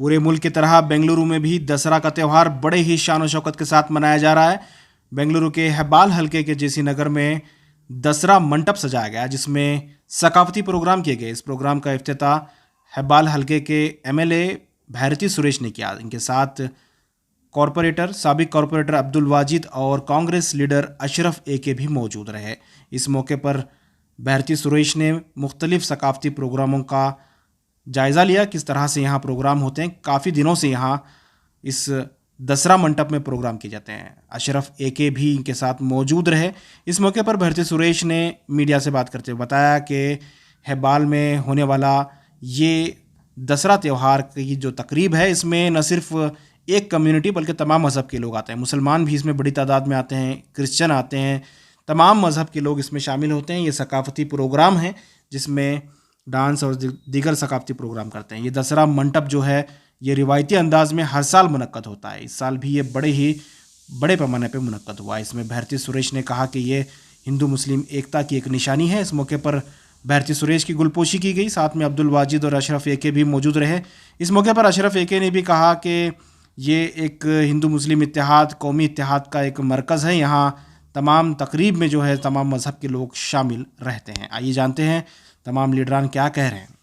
पूरे मुल्क की तरह बेंगलुरु में भी दशहरा का त्यौहार बड़े ही शान और शौकत के साथ मनाया जा रहा है। बेंगलुरु के हेब्बाल हल्के के जेसी नगर में दशहरा मंडप सजाया गया जिसमें सकाफती प्रोग्राम किए गए। इस प्रोग्राम का इफ्तिताह हेब्बाल हल्के के एमएलए भैरती सुरेश ने किया। इनके साथ साबिक कॉरपोरेटर अब्दुल वाजिद और कांग्रेस लीडर अशरफ एके भी मौजूद रहे। इस मौके पर भैरती सुरेश ने मुख्तलिफ सकाफती प्रोग्रामों का जायज़ा लिया, किस तरह से यहाँ प्रोग्राम होते हैं। काफ़ी दिनों से यहाँ इस दशहरा मंडप में प्रोग्राम किए जाते हैं। अशरफ एके भी इनके साथ मौजूद रहे। इस मौके पर भैरती सुरेश ने मीडिया से बात करते हुए बताया कि हेब्बाल में होने वाला ये दशहरा त्यौहार की जो तकरीब है, इसमें न सिर्फ एक कम्युनिटी बल्कि तमाम मज़हब के लोग आते हैं। मुसलमान भी इसमें बड़ी तादाद में आते हैं, क्रिश्चियन आते हैं, तमाम मज़हब के लोग इसमें शामिल होते हैं। ये सकाफती प्रोग्राम है जिसमें डांस और दीगर सकाफती प्रोग्राम करते हैं। ये दशहरा मंडप जो है ये रिवायती अंदाज में हर साल मुनक्कद होता है। इस साल भी ये बड़े पैमाने पे मुनक्कद हुआ। इसमें भैरती सुरेश ने कहा कि ये हिंदू मुस्लिम एकता की एक निशानी है। इस मौके पर भैरती सुरेश की गुलपोशी की गई। साथ में अब्दुल वाजिद और अशरफ एके भी मौजूद रहे। इस मौके पर अशरफ एके ने भी कहा कि ये एक हिंदू मुस्लिम इत्तेहाद, कौमी इत्तेहाद का एक मरकज़ है। यहाँ तमाम तकरीब में जो है तमाम मज़हब के लोग शामिल रहते हैं। आइए जानते हैं तमाम लीडरान क्या कह रहे हैं।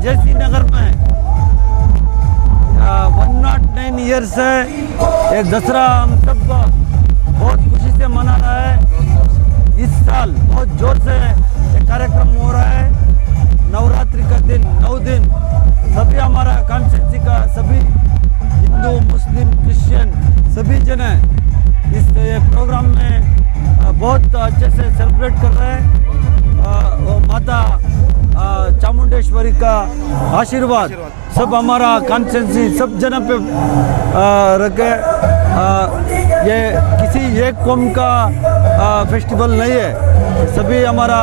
जेसी नगर में 109 ईयर्स है ये दशहरा। हम सब बहुत खुशी से मना रहा है। इस साल बहुत जोर से ये कार्यक्रम हो रहा है। नवरात्रि का दिन 9 दिन सभी हमारा कॉन्स्टिट्यूंसी का सभी हिंदू मुस्लिम क्रिश्चियन सभी जन इस प्रोग्राम में बहुत अच्छे से सेलिब्रेट कर रहे हैं। माता चामुंडेश्वरी का आशीर्वाद सब हमारा कॉन्स्टिट्यूंसी सब जन पे रखे। ये किसी एक कौम का फेस्टिवल नहीं है। सभी हमारा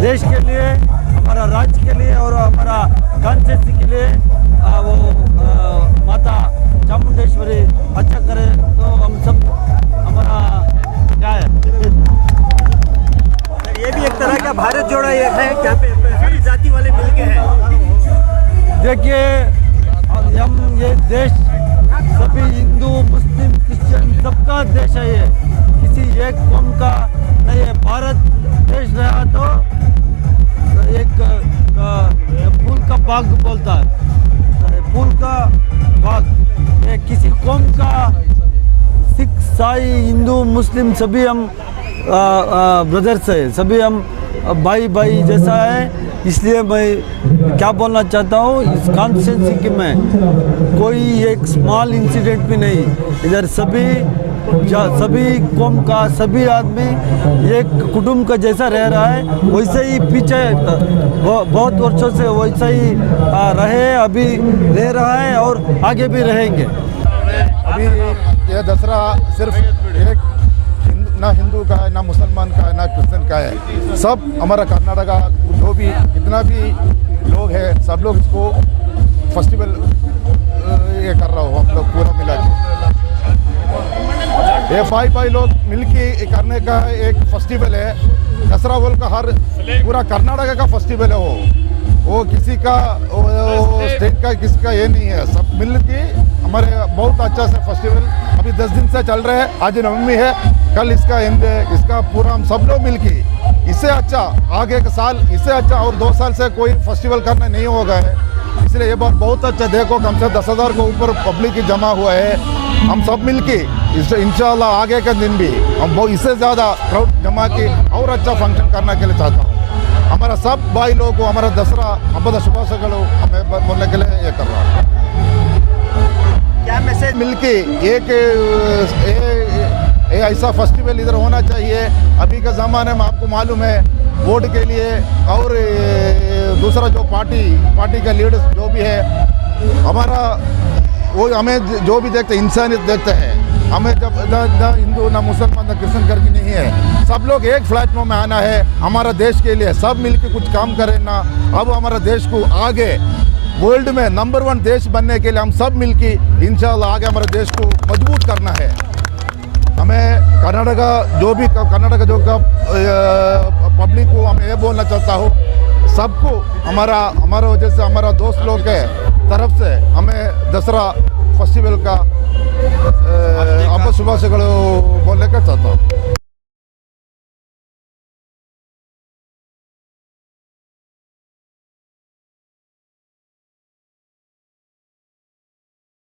देश के लिए, हमारा राज्य के लिए और हमारा कॉन्स्टिट्यूंसी के लिए वो माता चामुंडेश्वरी अच्छा करे तो हम सब हमारा क्या है। ये भी एक तरह का भारत जोड़ा ये है क्या पे सभी जाति वाले मिलके हैं। देखिए हम ये देश सभी हिंदू मुस्लिम क्रिश्चियन सबका देश है। ये किसी एक कौम का नहीं है। भारत देश रहा तो एक फूल का बाग बोलता है, फूल का बाग। ये किसी कौम का सिख ईसाई हिंदू मुस्लिम सभी हम ब्रदर्स है, सभी हम भाई भाई जैसा है। इसलिए मैं क्या बोलना चाहता हूँ, इस कॉन्स्टिट्यूंसी में कोई एक स्मॉल इंसिडेंट भी नहीं। इधर सभी कौम का सभी आदमी एक कुटुंब का जैसा रह रहा है। वैसे ही पीछे बहुत वर्षों से वैसा ही रहे, अभी रह रहा है और आगे भी रहेंगे। अभी यह दशहरा सिर्फ एक ना हिंदू का है, ना मुसलमान का है, ना क्रिश्चियन का है। सब हमारा कर्नाटका जो भी जितना भी लोग हैं सब लोग इसको फेस्टिवल ये कर रहा हो। हम लोग पूरा मिला के ये 5 लोग मिलके करने का एक फेस्टिवल है। दशहरा बोल का हर पूरा कर्नाटका का फेस्टिवल है। वो किसी का स्टेट का किसी का ये नहीं है। सब मिल के हमारे बहुत अच्छा से फेस्टिवल अभी 10 दिन से चल रहे हैं। आज नवमी है, कल इसका एंड है। इसका पूरा हम सब लोग मिल के इससे अच्छा आगे के साल इससे अच्छा और 2 साल से कोई फेस्टिवल करना नहीं होगा है। इसलिए ये बात बहुत अच्छा। देखो कम से 10,000 के ऊपर पब्लिक जमा हुआ है। हम सब मिल के इंशाल्लाह आगे के दिन भी हम इससे ज़्यादा क्राउड जमा के और अच्छा फंक्शन करने के लिए चाहता हूँ। हमारा सब भाई लोगों को हमारा दशहरा हब्बद शुभाशंसलु हमें बोलने के लिए ये कर रहा है। क्या मैसेज मिलके एक ऐसा फेस्टिवल इधर होना चाहिए। अभी के ज़माने में आपको मालूम है वोट के लिए और दूसरा जो पार्टी का लीडर्स जो भी है हमारा वो हमें जो भी देखते इंसानियत देखते हैं। हमें जब ना हिंदू ना मुसलमान ना क्रिश्चियन करके नहीं है, सब लोग एक प्लेटफॉर्म में आना है हमारा देश के लिए, सब मिलकर कुछ काम करें ना। अब हमारा देश को आगे वर्ल्ड में नंबर 1 देश बनने के लिए हम सब मिलकर इंशाल्लाह आगे हमारे देश को मजबूत करना है। हमें कर्नाटक जो पब्लिक को हमें ये बोलना चाहता हूँ, सबको हमारा वजह से हमारा दोस्त लोग के तरफ से हमें दसरा फेस्टिवल का हಬ್ಬ ಶುಭಾಶಯಗಳು बोलने का चाहता हूँ।